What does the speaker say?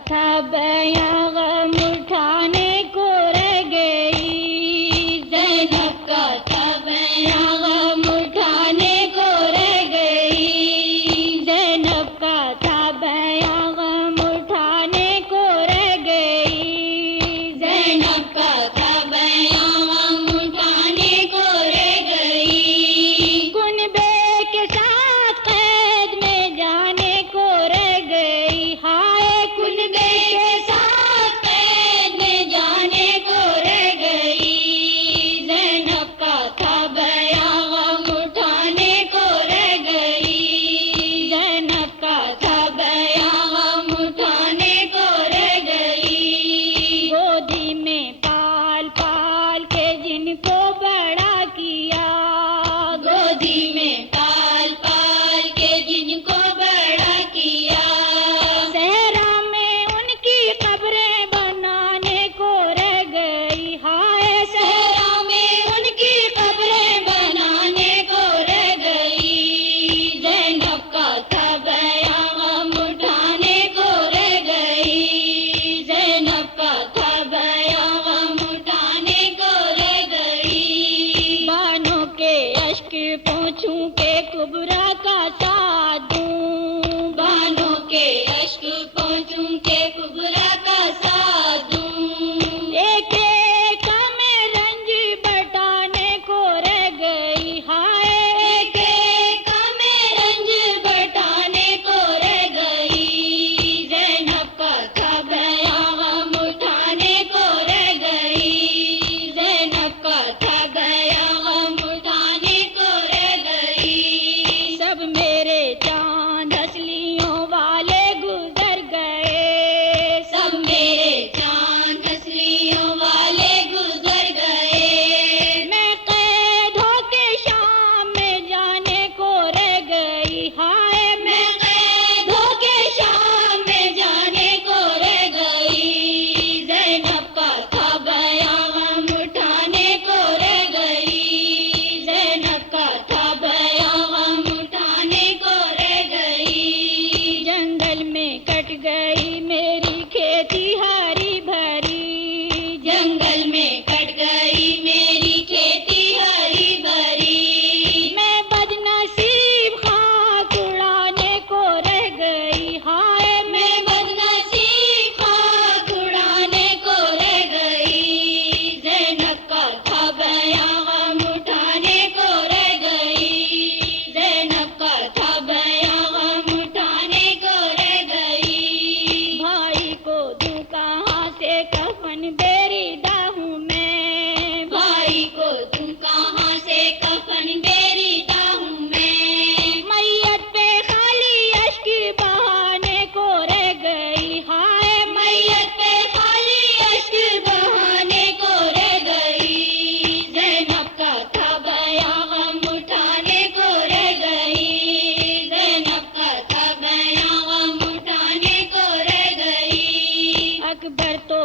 था बयां गम उठाने को रह गई। ज़ैनब का था बयां गम उठाने को रह गई। ज़ैनब का था बयां गम उठाने को रह गई। ज़ैनब का था बयां गम उठाने को रह गई। कुनबे के साथ कैद में जाने को रह गई। हाय कुनबे के साथ कैद में जाने को रह गई। ज़ैनब का था बयां गम उठाने को रह गई। ज़ैनब का था बयां गम उठाने को रह गई। गोदी में पाल पाल के जिनको बड़ा किया। गोदी में पाल पाल के जिनको बड़ा किया। सहरा में उनकी कब्रें बनाने को रह गई। हाय सहरा में उनकी कब्रें बनाने को रह गई। ज़ैनब का था बयां गम उठाने को रह गई। ज़ैनब का था बयां गम उठाने को रह गई। बानों के अश्क पोंछूं के कुबरा का साथ दूं। बानों के अश्क पोंछूं के कुबरा का साथ दूं। एक एक में रंज बटाने को रह गई। हाय एक एक में रंज बटाने को रह गई। ज़ैनब का था बयां गम उठाने को रह गई। ज़ैनब का था बयां गम उठाने को रह गई। सब मेरे चांद हंसलियों वाले गुजर गए। सब मेरे चांद हंसलियों वाले गुजर गए। मैं कैद होके शाम में जाने को रह गई। हाय मैं कैद होके शाम में जाने को रह गई। ज़ैनब का था बयां गम उठाने को रह गई। ज़ैनब का था बयां गम उठाने को रह गई। जंगल में कट गई मेरी खेती हरी भरी। जंगल में कट गई मेरी खेती हरी भरी। मैं बदनसीब खाक उड़ाने को रह गई। हाय मैं बदनसीब खाक उड़ाने को रह गई। ज़ैनब का था बयां गम उठाने को रह गई। ज़ैनब का था बयां गम उठाने को रह गई। भाई को दूं कहाँ से कफन बेरिदा हूँ मैं। भाई को दूं कहाँ से कफन बेरिदा हूँ मैं। मैयत पे खाली अश्क बहाने को रह गई। हाय मैयत पे खाली अश्क बहाने को रह गई। ज़ैनब का था बयां गम उठाने को रह गई। ज़ैनब का था बयां गम उठाने को रह गई। अकबर तो